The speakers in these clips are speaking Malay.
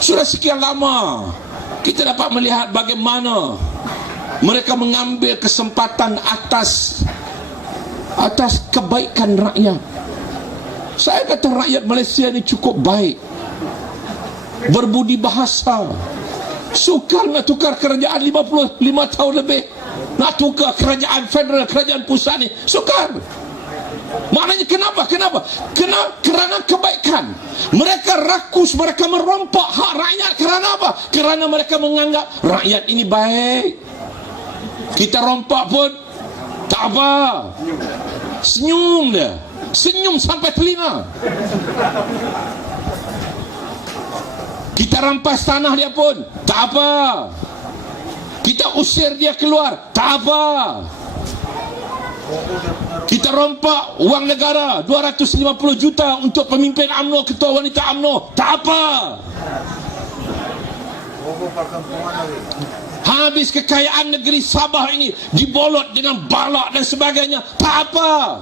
Sudah sekian lama kita dapat melihat bagaimana mereka mengambil kesempatan atas kebaikan rakyat. Saya kata rakyat Malaysia ni cukup baik, berbudi bahasa. Sukar nak tukar kerajaan 55 tahun lebih, nak tukar kerajaan federal, kerajaan pusat ni sukar. Maknanya kenapa? Kerana kebaikan. Mereka rakus, mereka merompak hak rakyat. Kerana apa? Kerana mereka menganggap rakyat ini baik. Kita rompak pun tak apa, senyum dia, senyum sampai telinga. Kita rampas tanah dia pun tak apa, kita usir dia keluar tak apa. Kita rompak wang negara 250 juta untuk pemimpin UMNO, ketua wanita UMNO, tak apa. Habis kekayaan negeri Sabah ini dibolot dengan balak dan sebagainya, tak apa.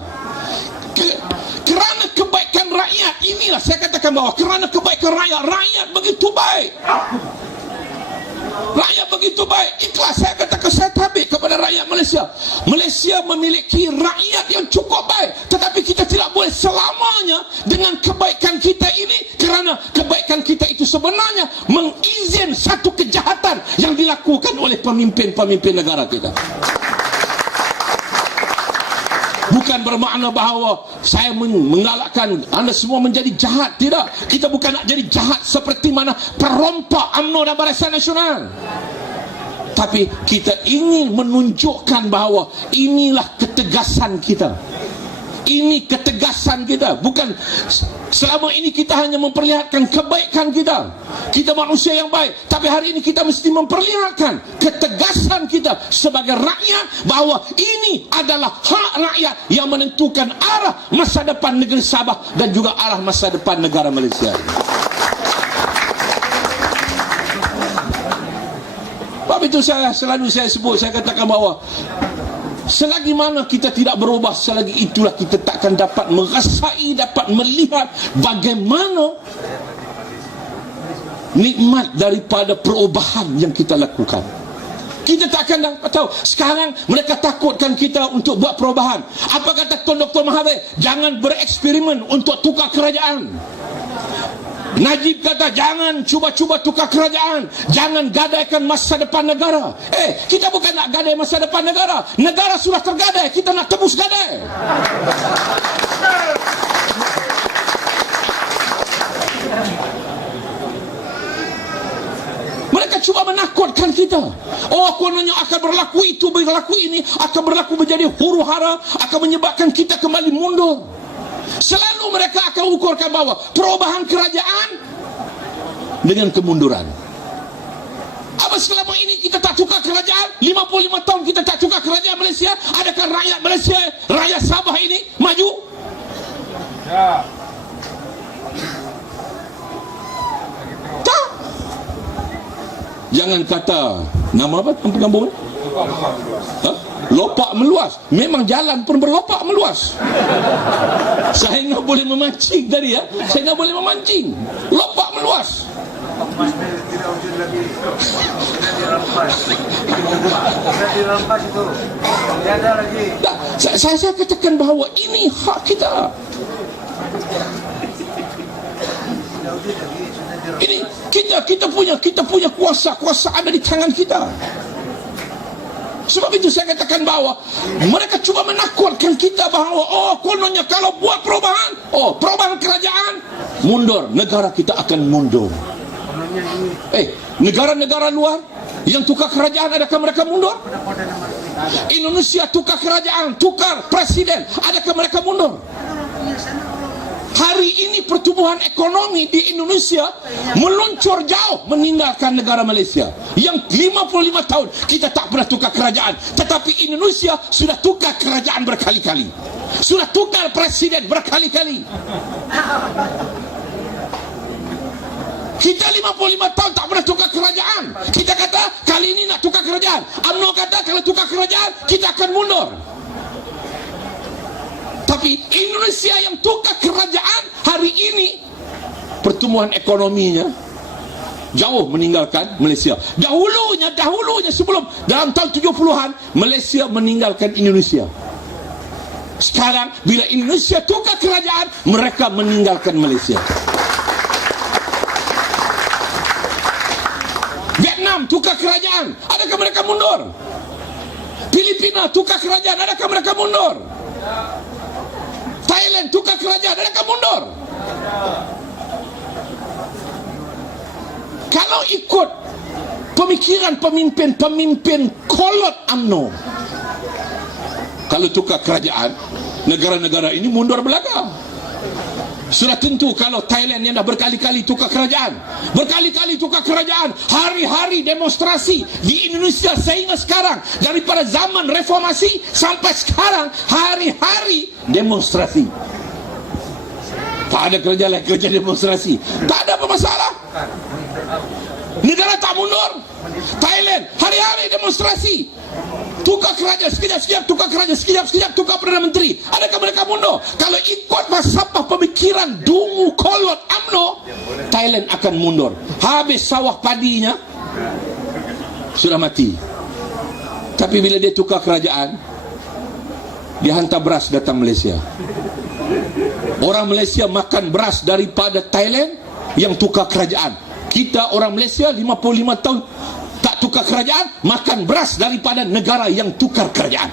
Kerana kebaikan rakyat, inilah saya katakan bahawa kerana kebaikan rakyat begitu baik. Rakyat begitu baik, ikhlas. Saya katakan, saya tabik kepada rakyat Malaysia. Malaysia memiliki rakyat yang cukup baik, tetapi kita tidak boleh selamanya dengan kebaikan kita ini, kerana kebaikan kita itu sebenarnya mengizin satu kejahatan yang dilakukan oleh pemimpin-pemimpin negara kita. Bukan bermakna bahawa saya menggalakkan anda semua menjadi jahat. Tidak. Kita bukan nak jadi jahat seperti mana perompak UMNO dan Barisan Nasional. Tapi kita ingin menunjukkan bahawa inilah ketegasan kita. Ini ketegasan kita. Bukan selama ini kita hanya memperlihatkan kebaikan kita. Kita manusia yang baik. Tapi hari ini kita mesti memperlihatkan ketegasan kita sebagai rakyat, bahawa ini adalah hak rakyat yang menentukan arah masa depan negeri Sabah dan juga arah masa depan negara Malaysia. Sebab itu selalu saya sebut, saya katakan bahawa selagi mana kita tidak berubah, selagi itulah kita takkan dapat merasai, dapat melihat bagaimana nikmat daripada perubahan yang kita lakukan. Kita takkan dapat tahu. Sekarang mereka takutkan kita untuk buat perubahan. Apa kata Tuan Dr. Mahathir? Jangan bereksperimen untuk tukar kerajaan. Najib kata jangan cuba-cuba tukar kerajaan, jangan gadaikan masa depan negara. Kita bukan nak gadai masa depan negara. Negara sudah tergadai, kita nak tebus gadai. Mereka cuba menakutkan kita. Oh, kononnya akan berlaku itu, berlaku ini, akan berlaku menjadi huru-hara, akan menyebabkan kita kembali mundur. Selalu mereka akan ukurkan bahawa perubahan kerajaan dengan kemunduran. Apa selama ini kita tak tukar kerajaan? 55 tahun kita tak tukar kerajaan Malaysia. Adakah rakyat Malaysia, rakyat Sabah ini maju? Ya. Tak. Jangan kata nama apa kampung-kampung ni? Lopak meluas. Memang jalan pun berlopak meluas. Saya enggak boleh memancing tadi ya. Saya enggak boleh memancing. Lopak meluas. Saya katakan bahawa ini hak kita. Ini kita punya kuasa ada di tangan kita. Sebab itu saya katakan bahawa mereka cuba menakutkan kita bahawa kononnya kalau buat perubahan kerajaan, mundur, negara kita akan mundur. Negara-negara luar yang tukar kerajaan, adakah mereka mundur? Indonesia tukar kerajaan, tukar presiden, adakah mereka mundur? Hari ini pertumbuhan ekonomi di Indonesia meluncur jauh meninggalkan negara Malaysia yang 55 tahun kita tak pernah tukar kerajaan, tetapi Indonesia sudah tukar kerajaan berkali-kali, sudah tukar presiden berkali-kali. Kita 55 tahun tak pernah tukar kerajaan. Kita kata kali ini nak tukar kerajaan. UMNO kata kalau tukar kerajaan kita akan mundur. Tapi Indonesia yang tukar kerajaan hari ini pertumbuhan ekonominya jauh meninggalkan Malaysia. Dahulunya sebelum dalam tahun 70-an Malaysia meninggalkan Indonesia. Sekarang bila Indonesia tukar kerajaan, mereka meninggalkan Malaysia. Vietnam tukar kerajaan, adakah mereka mundur? Filipina tukar kerajaan, adakah mereka mundur? Thailand tukar kerajaan, adakah mundur? Kalau ikut pemikiran pemimpin kolot UMNO, kalau tukar kerajaan, negara-negara ini mundur belakang. Sudah tentu kalau Thailand yang dah berkali-kali tukar kerajaan, hari-hari demonstrasi di Indonesia sehingga sekarang, daripada zaman reformasi sampai sekarang, hari-hari demonstrasi. Tak ada kerja lain, kerja demonstrasi. Tak ada apa masalah. Negara tak mundur. Thailand hari-hari demonstrasi, tukar kerajaan sekejap-sekejap, tukar kerajaan sekejap-sekejap, tukar Perdana Menteri. Adakah mereka mundur? Kalau ikut falsafah pemikiran dungu kolot UMNO, Thailand akan mundur. Habis sawah padinya, sudah mati. Tapi bila dia tukar kerajaan, dia hantar beras datang Malaysia. Orang Malaysia makan beras daripada Thailand yang tukar kerajaan. Kita orang Malaysia 55 tahun tak tukar kerajaan, makan beras daripada negara yang tukar kerajaan.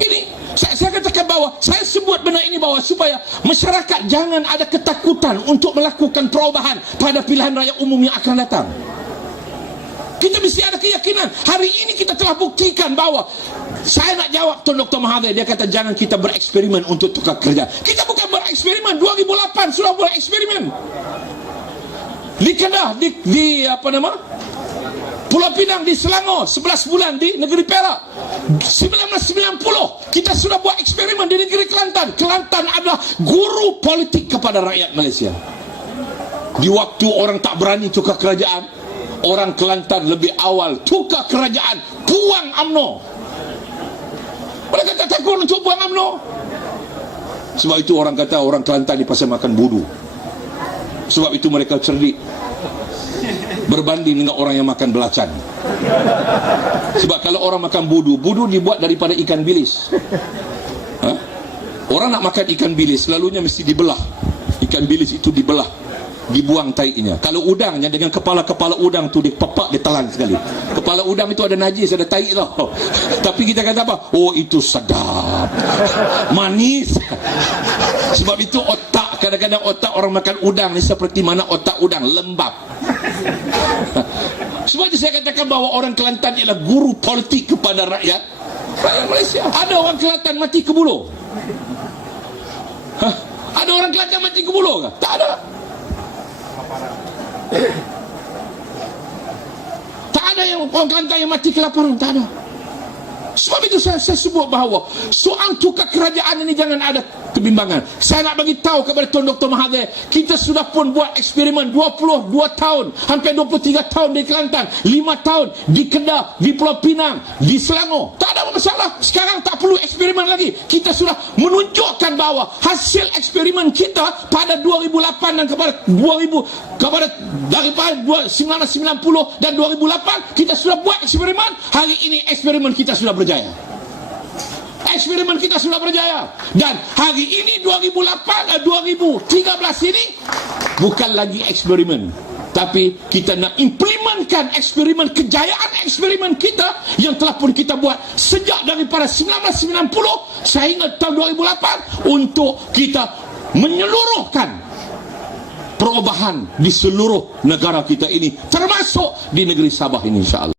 Ini saya katakan bahawa, saya sebut benda ini bahawa supaya masyarakat jangan ada ketakutan untuk melakukan perubahan pada pilihan raya umum yang akan datang. Kita mesti ada keyakinan. Hari ini kita telah buktikan bahawa, saya nak jawab Tun Dr. Mahathir, dia kata jangan kita bereksperimen untuk tukar kerja. Kita bukan bereksperimen, 2008 sudah bereksperimen. Di Kedah, di apa nama? Pulau Pinang, di Selangor, 11 bulan di negeri Perak. 1990 kita sudah buat eksperimen di negeri Kelantan. Kelantan adalah guru politik kepada rakyat Malaysia. Di waktu orang tak berani tukar kerajaan, orang Kelantan lebih awal tukar kerajaan, buang UMNO. Mereka tak takut untuk buang UMNO. Sebab itu orang kata orang Kelantan ni pasal makan budu. Sebab itu mereka cerdik berbanding dengan orang yang makan belacan. Sebab kalau orang makan budu dibuat daripada ikan bilis. Orang nak makan ikan bilis selalunya mesti dibelah. Ikan bilis itu dibelah, dibuang tainya. Kalau udangnya dengan kepala udang tu dipepak, ditelan sekali. Kepala udang itu ada najis, ada tai tau. Tapi kita kata apa? Oh, itu sedap, manis. Sebab itu otak, kadang-kadang otak orang makan udang ni seperti mana otak udang, lembab. Sebab itu saya katakan bahawa orang Kelantan ialah guru politik kepada rakyat Malaysia. Ada orang Kelantan mati ke buluh? Ada orang Kelantan mati ke buluh ke? Tak ada. Tak ada yang orang Kelantan yang mati kelaparan, tak ada. Sebab itu saya sebut bahawa soal tukar kerajaan ini jangan ada kebimbangan. Saya nak bagi tahu kepada Tun Dr. Mahathir, kita sudah pun buat eksperimen 22 tahun, hampir 23 tahun di Kelantan, 5 tahun di Kedah, di Pulau Pinang, di Selangor. Tak ada masalah. Sekarang tak perlu eksperimen lagi. Kita sudah menunjukkan bahawa hasil eksperimen kita pada 2008 dan daripada 1990 dan 2008 kita sudah buat eksperimen. Hari ini eksperimen kita sudah berjaya. Eksperimen kita sudah berjaya. Dan hari ini 2013 ini bukan lagi eksperimen, tapi kita nak implementkan eksperimen, kejayaan eksperimen kita yang telah pun kita buat sejak daripada 1990 sehingga tahun 2008 untuk kita menyeluruhkan perubahan di seluruh negara kita ini, termasuk di negeri Sabah ini, insya-Allah.